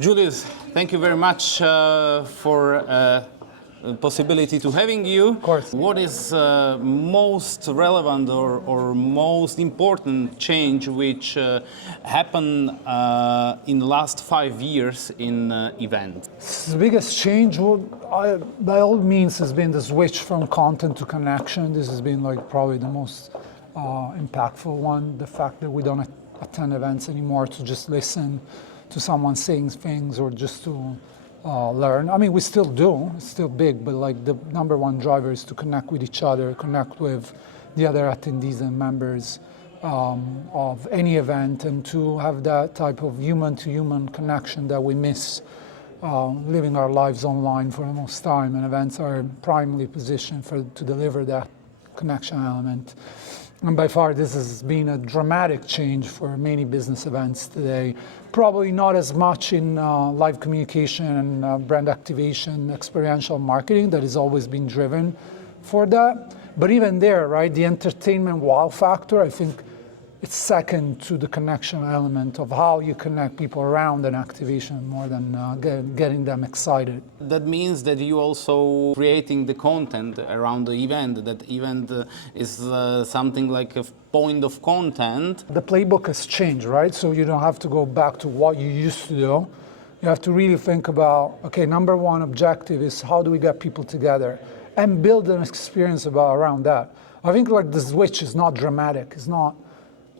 Julius, thank you very much for the possibility to having you. Of course. What is most relevant or most important change which happened in the last 5 years in event? The biggest change, by all means, has been the switch from content to connection. This has been probably the most impactful one. The fact that we don't attend events anymore to just listen to someone saying things or just to learn. I mean, we still do, it's still big, but the number one driver is to connect with each other, connect with the other attendees and members of any event, and to have that type of human-to-human connection that we miss living our lives online for the most time, and events are primarily positioned to deliver that connection element. And by far, this has been a dramatic change for many business events today. Probably not as much in live communication and brand activation, experiential marketing that has always been driven for that. But even there, right, the entertainment wow factor, I think it's second to the connection element of how you connect people around an activation more than getting them excited. That means that you also creating the content around the event. That event is something like a point of content. The playbook has changed, right? So you don't have to go back to what you used to do. You have to really think about, okay, number one objective is how do we get people together and build an experience around that. I think the switch is not dramatic. It's not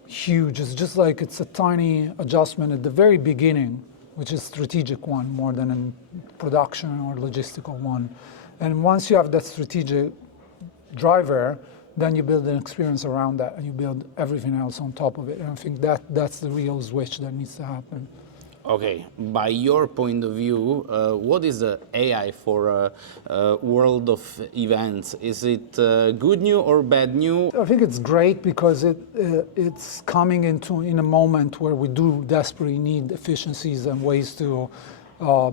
huge. It's just it's a tiny adjustment at the very beginning, which is a strategic one more than a production or logistical one. And once you have that strategic driver, then you build an experience around that and you build everything else on top of it. And I think that's the real switch that needs to happen. Okay, by your point of view, what is the AI for world of events? Is it good news or bad news? I think it's great because it's coming in a moment where we do desperately need efficiencies and ways to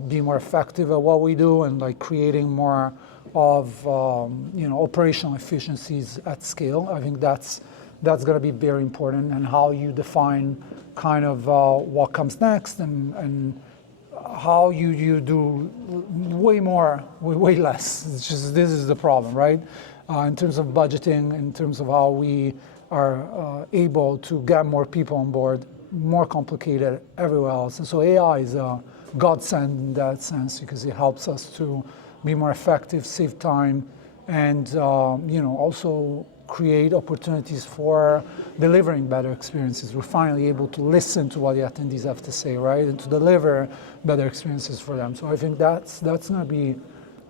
be more effective at what we do, and creating more of operational efficiencies at scale. I think that's going to be very important, and how you define kind of what comes next, and how you do way more with way less. It's just, this is the problem, right? In terms of budgeting, in terms of how we are able to get more people on board, more complicated everywhere else. And so AI is a godsend in that sense, because it helps us to be more effective, save time, and also create opportunities for delivering better experiences. We're finally able to listen to what the attendees have to say, right, and to deliver better experiences for them. So I think that's going to be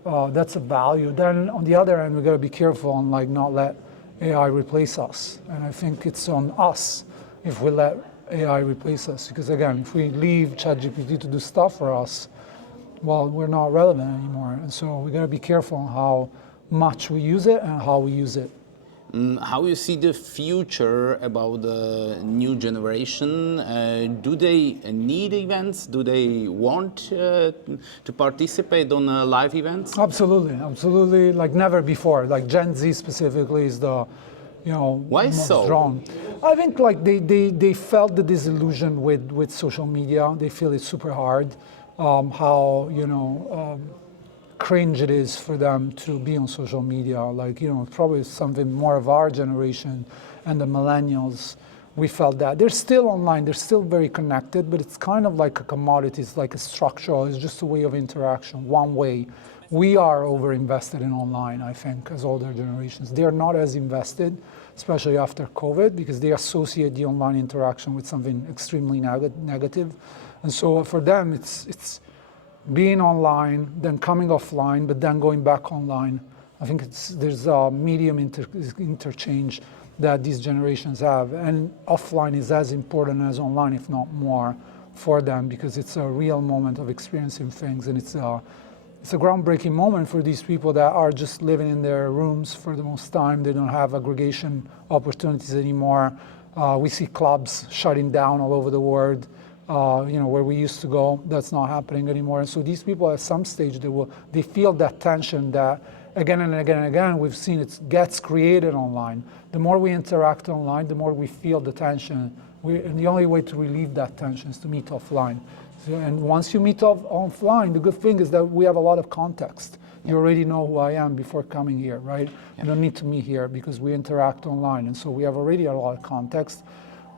that's a value. Then on the other end, we got to be careful and not let AI replace us. And I think it's on us if we let AI replace us, because again, if we leave ChatGPT to do stuff for us, well, we're not relevant anymore. And so we got to be careful on how much we use it and how we use it. How you see the future about the new generation? Do they need events? Do they want to participate on live events? Absolutely, absolutely, like never before. Like Gen Z specifically is the, Why most so? drawn. I think they felt the disillusion with social media. They feel it's super hard. How cringe it is for them to be on social media. Probably something more of our generation and the millennials. We felt that. They're still online, they're still very connected, but it's kind of like a commodity, it's like a structural, it's just a way of interaction, one way. We are over-invested in online, I think, as older generations. They are not as invested, especially after COVID, because they associate the online interaction with something extremely negative. And so for them, it's being online, then coming offline, but then going back online. I think there's a medium interchange that these generations have, and offline is as important as online, if not more, for them, because it's a real moment of experiencing things, and it's a groundbreaking moment for these people that are just living in their rooms for the most time. They don't have aggregation opportunities anymore. We see clubs shutting down all over the world. Where we used to go, that's not happening anymore. And so these people at some stage, they feel that tension that again and again and again, we've seen it gets created online. The more we interact online, the more we feel the tension. And the only way to relieve that tension is to meet offline. And once you meet offline, the good thing is that we have a lot of context. You already know who I am before coming here, right? You don't need to meet here because we interact online. And so we have already a lot of context.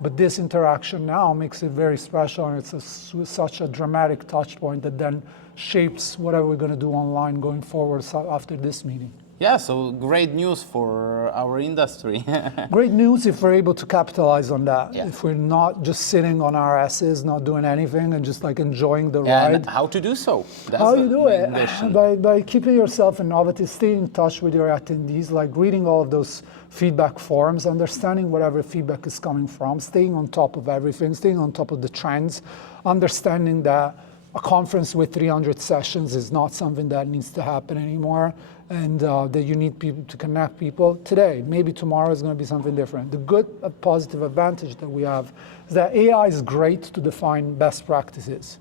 But this interaction now makes it very special, and it's such a dramatic touch point that then shapes whatever we're going to do online going forward after this meeting. Yeah, so great news for our industry. Great news if we're able to capitalize on that. Yeah. If we're not just sitting on our asses, not doing anything, and just like enjoying the And ride. how to do so? That's How the you do it? main question. By keeping yourself innovative, staying in touch with your attendees, like reading all of those feedback forums, understanding whatever feedback is coming from, staying on top of everything, staying on top of the trends, understanding that a conference with 300 sessions is not something that needs to happen anymore, and that you need people to connect people today. Maybe tomorrow is going to be something different. The good, positive advantage that we have is that AI is great to define best practices,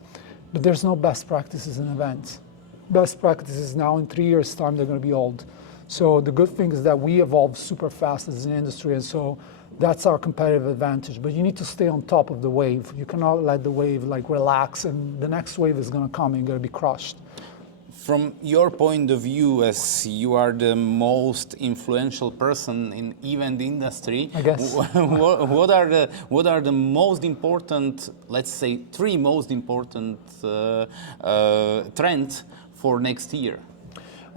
but there's no best practices in events. Best practices now in 3 years' time, they're going to be old. So the good thing is that we evolve super fast as an industry, and so that's our competitive advantage. But you need to stay on top of the wave. You cannot let the wave like relax, and the next wave is going to come and you're going to be crushed. From your point of view, as you are the most influential person in event industry, I guess. what are the most important, let's say, 3 most important trends for next year?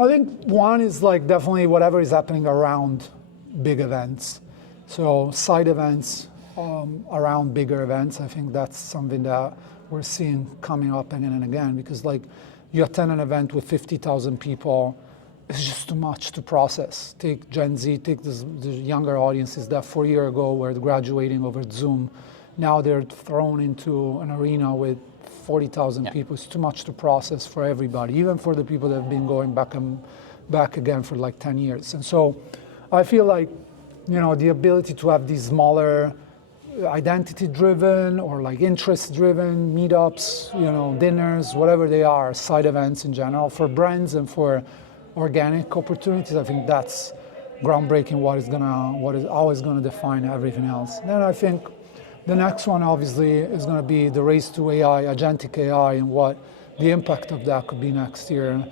I think one is like definitely whatever is happening around big events. So side events around bigger events. I think that's something that we're seeing coming up again and again, because like you attend an event with 50,000 people, it's just too much to process. Take Gen Z, take the younger audiences that 4 years ago were graduating over Zoom. Now they're thrown into an arena with 40,000 people. It's too much to process for everybody, even for the people that have been going back again for like 10 years. And so I feel like, you know, the ability to have these smaller identity-driven or like interest-driven meetups, you know, dinners, whatever they are, side events in general, for brands and for organic opportunities, I think that's groundbreaking, what is always gonna define everything else. Then I think the next one obviously is gonna be the race to AI, agentic AI, and what the impact of that could be next year,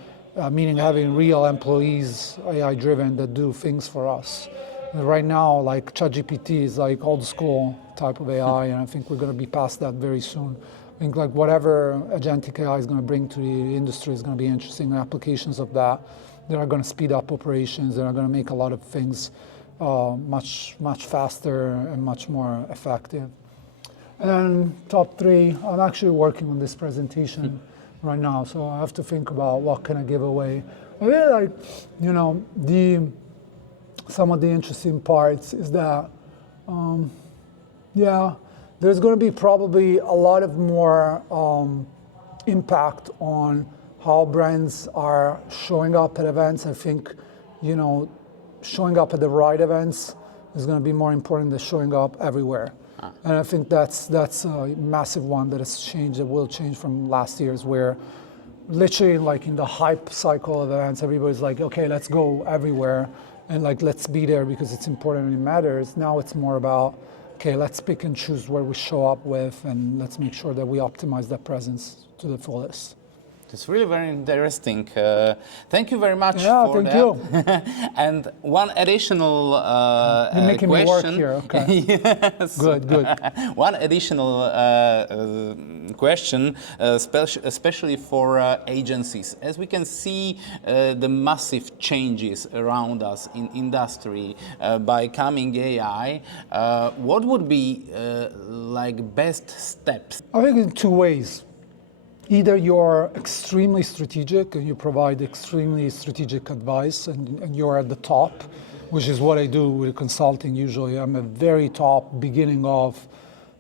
meaning having real employees, AI-driven, that do things for us. Right now, like ChatGPT is like old school type of AI, and I think we're going to be past that very soon. I think like whatever agentic AI is going to bring to the industry is going to be interesting. Applications of that are going to speed up operations. They are going to make a lot of things much faster and much more effective. And then top 3, I'm actually working on this presentation right now, so I have to think about what can I give away. I really like, you know, some of the interesting parts is that, there's going to be probably a lot of more impact on how brands are showing up at events. I think, you know, showing up at the right events is going to be more important than showing up everywhere. And I think that's a massive one that has changed, that will change from last year's, where literally like in the hype cycle of events, everybody's like, okay, let's go everywhere. And like, let's be there because it's important and it matters. Now it's more about, okay, let's pick and choose where we show up with, and let's make sure that we optimize that presence to the fullest. It's really very interesting. Thank you very much thank for that. you. And one additional You're making question. me work here, okay. Yes. Good. One additional question, especially for agencies. As we can see the massive changes around us in industry by coming AI, what would be like best steps? I think in 2 ways. Either you're extremely strategic and you provide extremely strategic advice and you're at the top, which is what I do with consulting usually. I'm at very top, beginning of,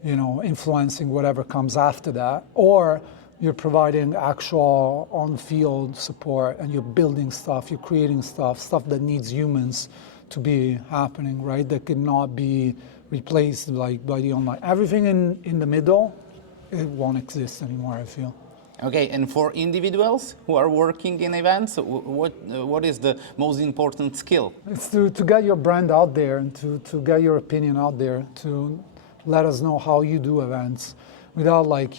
you know, influencing whatever comes after that. Or you're providing actual on-field support and you're building stuff, you're creating stuff that needs humans to be happening, right? That cannot be replaced like by the online. Everything in the middle, it won't exist anymore, I feel. Okay, and for individuals who are working in events, what is the most important skill? It's to get your brand out there and to get your opinion out there, to let us know how you do events. without like,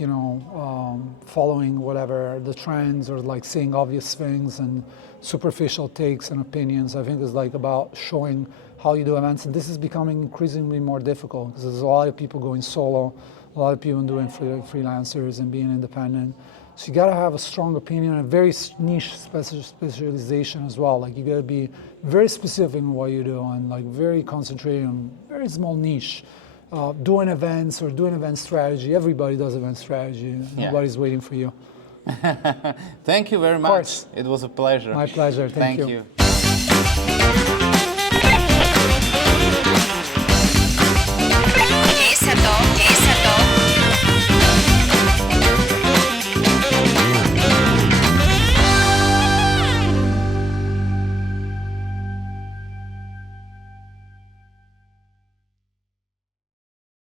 following whatever the trends or like saying obvious things and superficial takes and opinions. I think it's like about showing how you do events, and this is becoming increasingly more difficult because there's a lot of people going solo, a lot of people doing freelancers and being independent. So you got to have a strong opinion and a very niche specialization as well. Like you got to be very specific in what you do and like very concentrated on very small niche. Doing events or doing event strategy. Everybody does event strategy. Nobody's waiting for you. Thank you very much. It was a pleasure. My pleasure. Thank you. you.